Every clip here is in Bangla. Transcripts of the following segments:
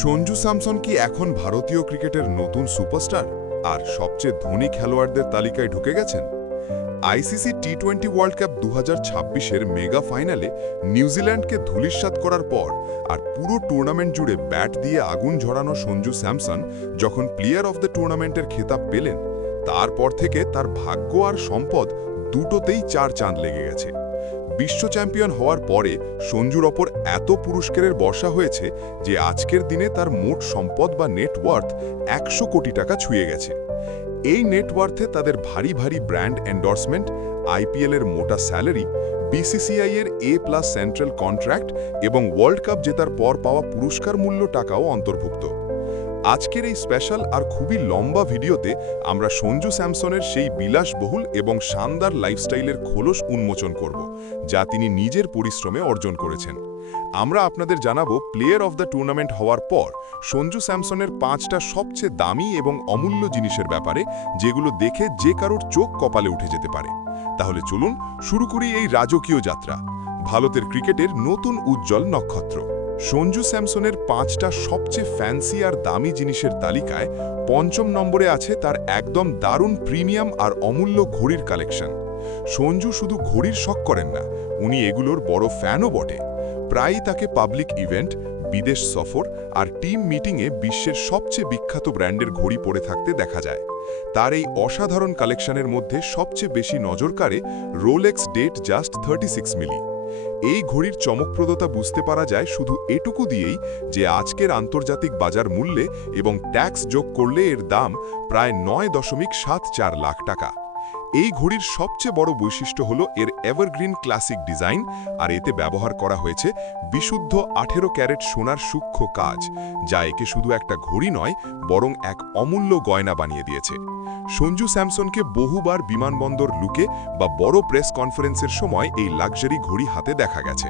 সঞ্জু স্যামসন কি এখন ভারতীয় ক্রিকেটের নতুন সুপারস্টার আর সবচেয়ে ধনী খেলোয়াড়দের তালিকায় ঢুকে গেছেন? আইসিসি টি-20 ওয়ার্ল্ড কাপ 2026-এর মেগা ফাইনালে নিউজিল্যান্ডকে ধূলিসাৎ করার পর আর পুরো টুর্নামেন্ট জুড়ে ব্যাট দিয়ে আগুন ঝরানো সঞ্জু স্যামসন যখন প্লেয়ার অফ দ্য টুর্নামেন্টের খেতাব পেলেন, তারপর থেকে তার ভাগ্য আর সম্পদ দুটোতেই চার চাঁদ লেগে গেছে। বিশ্ব চ্যাম্পিয়ন হওয়ার পরে সঞ্জুর ওপর এত পুরস্কারের বর্ষা হয়েছে যে আজকের দিনে তার মোট সম্পদ বা নেটওয়ার্থ 100 কোটি টাকা ছুঁয়ে গেছে। এই নেটওয়ার্থে তাদের ভারী ভারী ব্র্যান্ড এন্ডোর্সমেন্ট, আইপিএলের মোটা স্যালারি, বিসিসিআই এর A+ সেন্ট্রাল কন্ট্রাক্ট এবং ওয়ার্ল্ড কাপ জেতার পর পাওয়া পুরস্কার মূল্য টাকাও অন্তর্ভুক্ত। আজকের এই স্পেশাল আর খুবই লম্বা ভিডিওতে আমরা সঞ্জু স্যামসনের সেই বিলাসবহুল এবং শানদার লাইফস্টাইলের খোলস উন্মোচন করব, যা তিনি নিজের পরিশ্রমে অর্জন করেছেন। আমরা আপনাদের জানাবো প্লেয়ার অফ দ্য টুর্নামেন্ট হওয়ার পর সঞ্জু স্যামসনের 5টা সবচেয়ে দামি এবং অমূল্য জিনিসের ব্যাপারে, যেগুলো দেখে যে কারোর চোখ কপালে উঠে যেতে পারে। তাহলে চলুন শুরু করি এই রাজকীয় যাত্রা, ভারতের ক্রিকেটের নতুন উজ্জ্বল নক্ষত্র। সঞ্জু স্যামসনের 5টা সবচেয়ে ফ্যান্সি আর দামি জিনিসের তালিকায় 5ম নম্বরে আছে তার একদম দারুণ প্রিমিয়াম আর অমূল্য ঘড়ির কালেকশন। সঞ্জু শুধু ঘড়ির শখ করেন না, উনি এগুলোর বড় ফ্যানও বটে। প্রায়ই তাকে পাবলিক ইভেন্ট, বিদেশ সফর আর টিম মিটিংয়ে বিশ্বের সবচেয়ে বিখ্যাত ব্র্যান্ডের ঘড়ি পরে থাকতে দেখা যায়। তার এই অসাধারণ কালেকশনের মধ্যে সবচেয়ে বেশি নজর কাড়ে রোলেক্স ডেট জাস্ট 36 মিলি। এই ঘড়ির চমকপ্রদতা বুঝতে পারা যায় শুধু এটুকু দিয়েই যে আজকের আন্তর্জাতিক বাজার মূল্যে এবং ট্যাক্স যোগ করলে এর দাম প্রায় 9.74 লাখ টাকা। এই ঘড়ির সবচেয়ে বড় বৈশিষ্ট্য হল এর এভারগ্রিন ক্লাসিক ডিজাইন, আর এতে ব্যবহার করা হয়েছে বিশুদ্ধ 18 ক্যারেট সোনার সূক্ষ্ম কাজ, যা একে শুধু একটা ঘড়ি নয় বরং এক অমূল্য গয়না বানিয়ে দিয়েছে। সঞ্জু স্যামসনকে বহুবার বিমানবন্দর লুকে বা বড় প্রেস কনফারেন্সের সময় এই লাক্সারি ঘড়ি হাতে দেখা গেছে,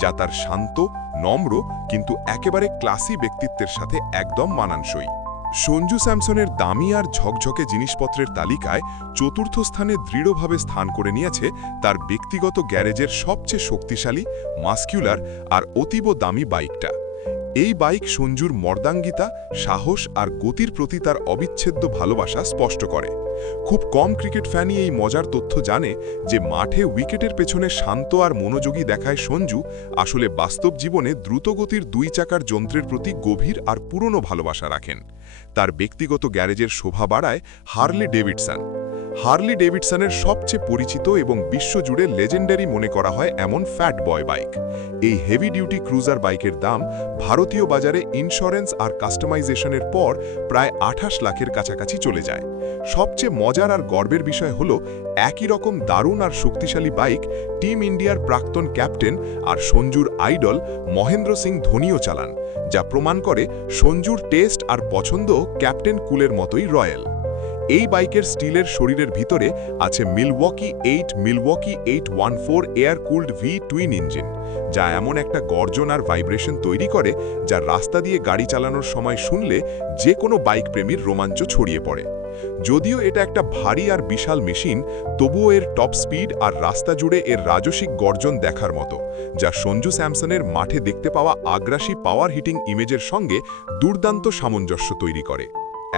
যা তার শান্ত, নম্র কিন্তু একেবারে ক্লাসি ব্যক্তিত্বের সাথে একদম মানানসই। সঞ্জু স্যামসনের দামি আর ঝকঝকে জিনিসপত্রের তালিকায় 4র্থ স্থানে দৃঢ়ভাবে স্থান করে নিয়েছে তার ব্যক্তিগত গ্যারেজের সবচেয়ে শক্তিশালী, মাস্কুলার আর অতীব দামি বাইকটা। এই বাইক সঞ্জুর মর্দাঙ্গিতা, সাহস আর গতির প্রতি তার অবিচ্ছেদ্য ভালোবাসা স্পষ্ট করে। খুব কম ক্রিকেট ফ্যানই এই মজার তথ্য জানে যে মাঠে উইকেটের পেছনে শান্ত আর মনোযোগী দেখায় সঞ্জু আসলে বাস্তব জীবনে দ্রুতগতির 2 চাকার যন্ত্রের প্রতি গভীর আর পুরনো ভালোবাসা রাখেন। তার ব্যক্তিগত গ্যারেজের শোভা বাড়ায় হার্লি ডেভিডসন। হার্লি ডেভিডসনের সবচেয়ে পরিচিত এবং বিশ্বজুড়ে লেজেন্ডারি মনে করা হয় এমন ফ্যাট বয় বাইক। এই হেভি ডিউটি ক্রুজার বাইকের দাম ভারতীয় বাজারে ইন্স্যুরেন্স আর কাস্টমাইজেশনের পর প্রায় 28 লাখের কাছাকাছি চলে যায়। সবচেয়ে মজার আর গর্বের বিষয় হল একই রকম দারুণ আর শক্তিশালী বাইক টিম ইন্ডিয়ার প্রাক্তন ক্যাপ্টেন আর সঞ্জুর আইডল মহেন্দ্র সিং ধোনিও চালান, যা প্রমাণ করে সঞ্জুর টেস্ট আর পছন্দ ক্যাপ্টেন কুলের মতোই রয়্যাল। এই বাইকের স্টিলের শরীরের ভিতরে আছে Milwaukee 814 air cooled V twin engine, যা এমন একটা গর্জন আর ভাইব্রেশন তৈরি করে যা রাস্তা দিয়ে গাড়ি চালানোর সময় শুনলে যে কোনো বাইক প্রেমীর রোমাঞ্চ ছড়িয়ে পড়ে। যদিও এটা একটা ভারী আর বিশাল মেশিন, তবুও এর টপ স্পিড আর রাস্তা জুড়ে এর রাজসিক গর্জন দেখার মতো, যা সঞ্জু স্যামসনের মাঠে দেখতে পাওয়া আগ্রাসী পাওয়ার হিটিং ইমেজের সঙ্গে দুর্দান্ত সামঞ্জস্য তৈরি করে।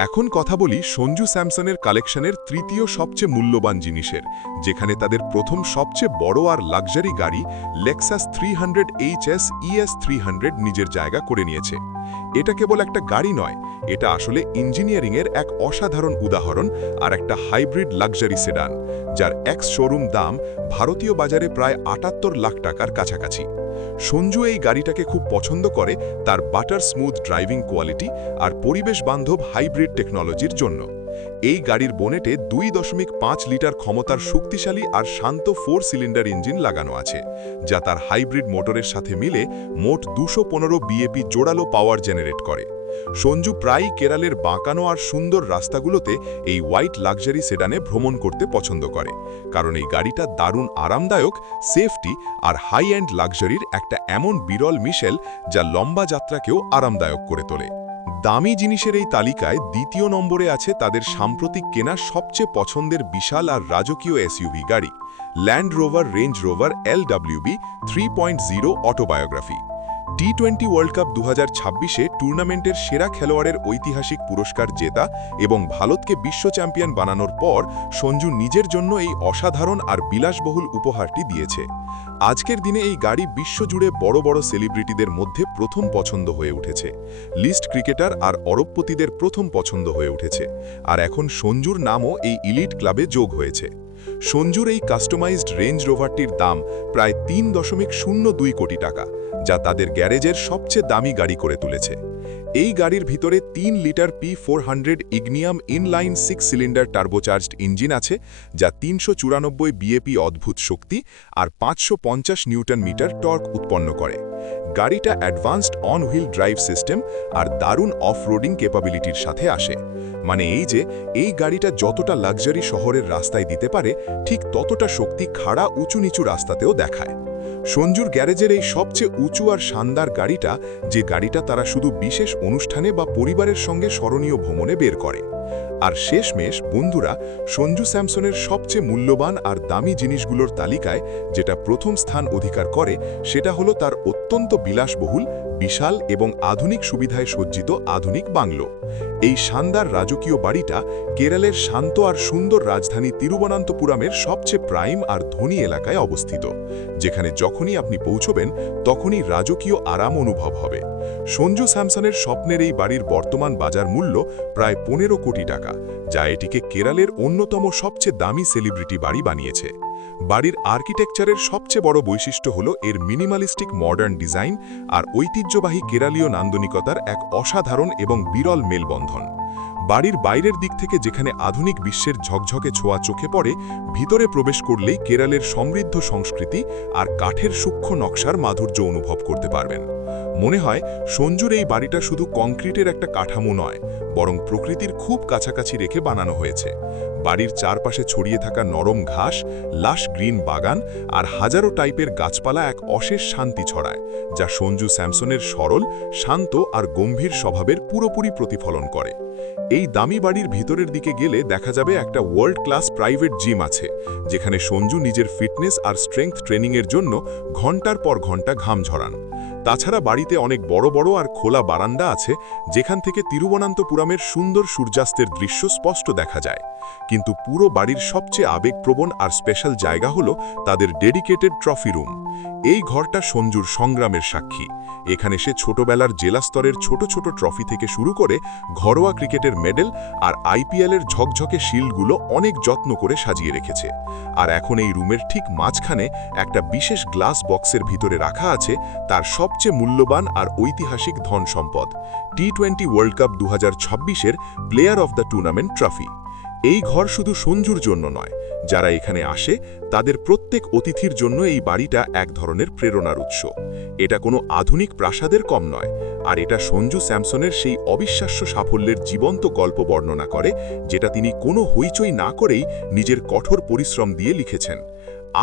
এখন কথা বলি সঞ্জু স্যামসনের কালেকশনের 3য় সবচেয়ে মূল্যবান জিনিসের, যেখানে তাদের প্রথম সবচেয়ে বড় আর লাক্সারি গাড়ি লেক্সাস 300 HS ES 300 নিজের জায়গা করে নিয়েছে। এটা কেবল একটা গাড়ি নয়, এটা আসলে ইঞ্জিনিয়ারিংয়ের এক অসাধারণ উদাহরণ আর একটা হাইব্রিড লাক্সারি সেডান, যার এক্স শোরুম দাম ভারতীয় বাজারে প্রায় 78 লাখ টাকার কাছাকাছি। সঞ্জু এই গাড়িটাকে খুব পছন্দ করে তার বাটার স্মুথ ড্রাইভিং কোয়ালিটি আর পরিবেশ বান্ধব হাইব্রিড টেকনোলজির জন্য। এই গাড়ির বোনেটে 2.5 লিটার ক্ষমতার শক্তিশালী আর শান্ত 4 সিলিন্ডার ইঞ্জিন লাগানো আছে, যা তার হাইব্রিড মোটরের সাথে মিলে মোট 215 বিএপি জোড়ালো পাওয়ার জেনারেট করে। সঞ্জু প্রায়ই কেরালের বাঁকানো আর সুন্দর রাস্তাগুলোতে এই হোয়াইট লাক্সারি সেডানে ভ্রমণ করতে পছন্দ করে, কারণ এই গাড়িটা দারুণ আরামদায়ক, সেফটি আর হাই এন্ড লাক্সারির একটা এমন বিরল মিশেল যা লম্বা যাত্রাকেও আরামদায়ক করে তোলে। দামি জিনিসের এই তালিকায় 2য় নম্বরে আছে তাদের সাম্প্রতিক কেনা সবচেয়ে পছন্দের বিশাল আর রাজকীয় এসইউভি গাড়ি Land Rover Range Rover LWB 3.0 Autobiography. টি-20 ওয়ার্ল্ড কাপ 2026-এ টুর্নামেন্টের সেরা খেলোয়াড়ের ঐতিহাসিক পুরস্কার জেতা এবং ভারতকে বিশ্ব চ্যাম্পিয়ন বানানোর পর সঞ্জু নিজের জন্য এই অসাধারণ আর বিলাসবহুল উপহারটি দিয়েছে। আজকের দিনে এই গাড়ি বিশ্বজুড়ে বড় বড় সেলিব্রিটিদের মধ্যে প্রথম পছন্দ হয়ে উঠেছে। লিস্ট ক্রিকেটার আর অরবপতিদের প্রথম পছন্দ হয়ে উঠেছে, আর এখন সঞ্জুর নামও এই ইলিট ক্লাবে যোগ হয়েছে। সঞ্জুর এই কাস্টমাইজড রেঞ্জ রোভারটির দাম প্রায় ৩.০২ কোটি টাকা, যা তাদের গ্যারেজের সবচেয়ে দামি গাড়ি করে তুলেছে। এই গাড়ির ভিতরে ৩ লিটার P400 ইগনিয়াম ইনলাইন 6 সিলিন্ডার টার্বোচার্জড ইঞ্জিন আছে, যা ৩৯৪ বিএপি অদ্ভুত শক্তি আর ৫৫০ নিউটন মিটার টর্ক উৎপন্ন করে। গাড়িটা advanced all wheel drive system আর দারুণ অফ রোডিং ক্যাপাবিলিটির সাথে আসে। মানে এই গাড়িটা যতটা লাক্সারি শহরের রাস্তায় দিতে পারে, ঠিক ততটা শক্তি খাড়া উঁচু নিচু রাস্তাতেও দেখায়। সঞ্জুর গ্যারেজের এই সবচেয়ে উঁচু আর শানদার গাড়িটা, যে গাড়িটা তারা শুধু বিশেষ অনুষ্ঠানে বা পরিবারের সঙ্গে স্মরণীয় ভ্রমণে বের করে। আর শেষমেশ বন্ধুরা, সঞ্জু স্যামসনের সবচেয়ে মূল্যবান আর দামি জিনিসগুলোর তালিকায় যেটা প্রথম স্থান অধিকার করে, সেটা হলো তার অত্যন্ত বিলাসবহুল, বিশাল এবং আধুনিক সুবিধায় সজ্জিত আধুনিক বাংলো। এই শানদার রাজকীয় বাড়িটা কেরলের শান্ত আর সুন্দর রাজধানী তিরুবনন্তপুরমের সবচেয়ে প্রাইম আর ধনী এলাকায় অবস্থিত, যেখানে যখনই আপনি পৌঁছবেন তখনই রাজকীয় আরাম অনুভব হবে। সঞ্জু স্যামসনের স্বপ্নের এই বাড়ির বর্তমান বাজার মূল্য প্রায় ১৫ কোটি টাকা, যা এটিকে কেরলের অন্যতম সবচেয়ে দামি সেলিব্রিটি বাড়ি বানিয়েছে। বাড়ির আর্কিটেকচারের সবচেয়ে বড় বৈশিষ্ট্য হল এর মিনিমালিস্টিক মডার্ন ডিজাইন আর ঐতিহ্যবাহী কেরালীয় নান্দনিকতার এক অসাধারণ এবং বিরল মেলবন্ধন। বাড়ির বাইরের দিক থেকে যেখানে আধুনিক বিশ্বের ঝকঝকে ছোঁয়া চোখে পড়ে, ভিতরে প্রবেশ করলেই কেরলের সমৃদ্ধ সংস্কৃতি আর কাঠের সূক্ষ্ম নকশার মাধুর্য অনুভব করতে পারবেন। মনে হয় সঞ্জুর এই বাড়িটা শুধু কংক্রিটের একটা কাঠামো নয়, বরং প্রকৃতির খুব কাছাকাছি রেখে বানানো হয়েছে। বাড়ির চারপাশে ছড়িয়ে থাকা নরম ঘাস, লাশ গ্রিন বাগান আর হাজারো টাইপের গাছপালা এক অশেষ শান্তি ছড়ায়, যা সঞ্জু স্যামসনের সরল, শান্ত আর গম্ভীর স্বভাবের পুরোপুরি প্রতিফলন করে। এই দামি বাড়ির ভিতরের দিকে গেলে দেখা যাবে একটা ওয়ার্ল্ড ক্লাস প্রাইভেট জিম আছে, যেখানে সঞ্জু নিজের ফিটনেস আর স্ট্রেংথ ট্রেনিংয়ের জন্য ঘন্টার পর ঘন্টা ঘাম ঝরান। তাছাড়া বাড়িতে অনেক বড় বড় আর খোলা বারান্দা আছে, যেখান থেকে তিরুবনন্তপুরমের সুন্দর সূর্যাস্তের দৃশ্য স্পষ্ট দেখা যায়। কিন্তু পুরো বাড়ির সবচেয়ে আবেগপ্রবণ আর স্পেশাল জায়গা হলো তাদের ডেডিকেটেড ট্রফি রুম। এই ঘরটা সঞ্জুর সংগ্রামের সাক্ষী। এখানে সে ছোটবেলার জেলা স্তরের ছোট ছোট ট্রফি থেকে শুরু করে ঘরোয়া ক্রিকেটের মেডেল আর আইপিএলের ঝকঝকে শিল্ডগুলো অনেক যত্ন করে সাজিয়ে রেখেছে। আর এখন এই রুমের ঠিক মাঝখানে একটা বিশেষ গ্লাস বক্সের ভিতরে রাখা আছে তার সবচেয়ে মূল্যবান আর ঐতিহাসিক ধন সম্পদ, টি-20 ওয়ার্ল্ড কাপ 2026-এর player of the tournament trophy. এই ঘর শুধু সঞ্জুর জন্য নয়, যারা এখানে আসে তাদের প্রত্যেক অতিথির জন্য এই বাড়িটা এক ধরনের প্রেরণার উৎস। এটা কোনো আধুনিক প্রাসাদের কম নয়, আর এটা সঞ্জু স্যামসনের সেই অবিশ্বাস্য সাফল্যের জীবন্ত গল্প বর্ণনা করে, যেটা তিনি কোনো হইচই না করেই নিজের কঠোর পরিশ্রম দিয়ে লিখেছেন।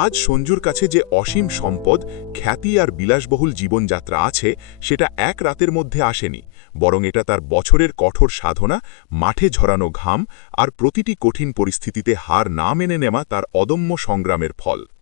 আজ সঞ্জুর কাছে যে অসীম সম্পদ, খ্যাতি আর বিলাসবহুল জীবনযাত্রা আছে, সেটা এক রাতের মধ্যে আসেনি, বরং এটা তার বছরের কঠোর সাধনা, মাঠে ঝরানো ঘাম আর প্রতিটি কঠিন পরিস্থিতিতে হার না মেনে নেওয়া তার অদম্য সংগ্রামের ফল।